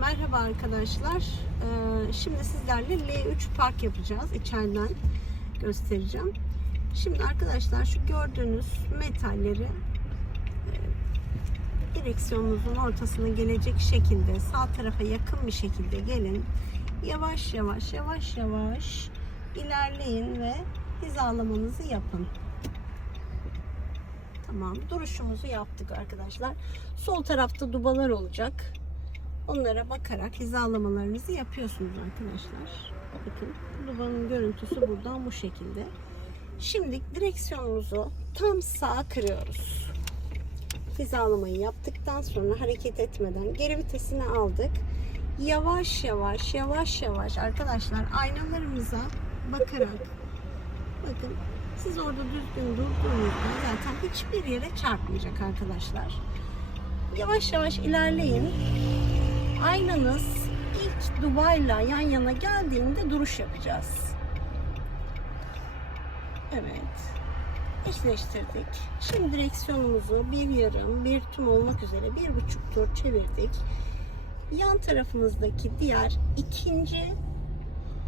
Merhaba arkadaşlar. Ee, şimdi sizlerle L3 park yapacağız. İçeriden göstereceğim. Şimdi arkadaşlar şu gördüğünüz metalleri e, direksiyonunuzun ortasına gelecek şekilde sağ tarafa yakın bir şekilde gelin. Yavaş yavaş yavaş yavaş ilerleyin ve hizalamanızı yapın. Tamam. Duruşumuzu yaptık arkadaşlar. Sol tarafta dubalar olacak. Onlara bakarak hizalamalarınızı yapıyorsunuz arkadaşlar. Bakın dubanın görüntüsü buradan bu şekilde. Şimdi direksiyonumuzu tam sağa kırıyoruz. Hizalamayı yaptıktan sonra hareket etmeden geri vitesini aldık. Yavaş yavaş yavaş yavaş arkadaşlar aynalarımıza bakarak bakın siz orada düzgün durduğunuzda zaten hiçbir yere çarpmayacak arkadaşlar. Yavaş yavaş ilerleyin. Aynanız ilk dubayla yan yana geldiğinde duruş yapacağız. Evet. Eşleştirdik. Şimdi direksiyonumuzu bir yarım, bir tüm olmak üzere bir buçuk tur çevirdik. Yan tarafımızdaki diğer ikinci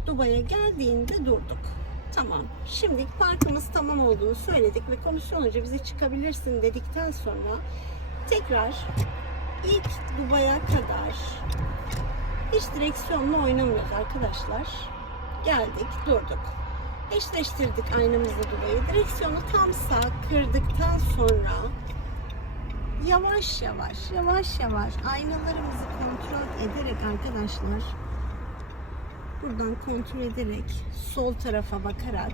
dubaya geldiğinde durduk. Tamam. Şimdi parkımız tamam olduğunu söyledik ve komisyon hoca bize çıkabilirsin dedikten sonra tekrar ilk dubaya kadar hiç direksiyonla oynamıyoruz arkadaşlar. Geldik, durduk. Eşleştirdik aynamızla dubayı. Direksiyonu tam sağ kırdıktan sonra yavaş yavaş, yavaş yavaş aynalarımızı kontrol ederek arkadaşlar buradan kontrol ederek sol tarafa bakarak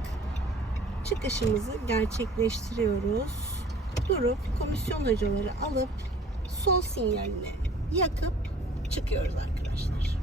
çıkışımızı gerçekleştiriyoruz. Durup komisyon hocaları alıp sol sinyalini yakıp çıkıyoruz arkadaşlar.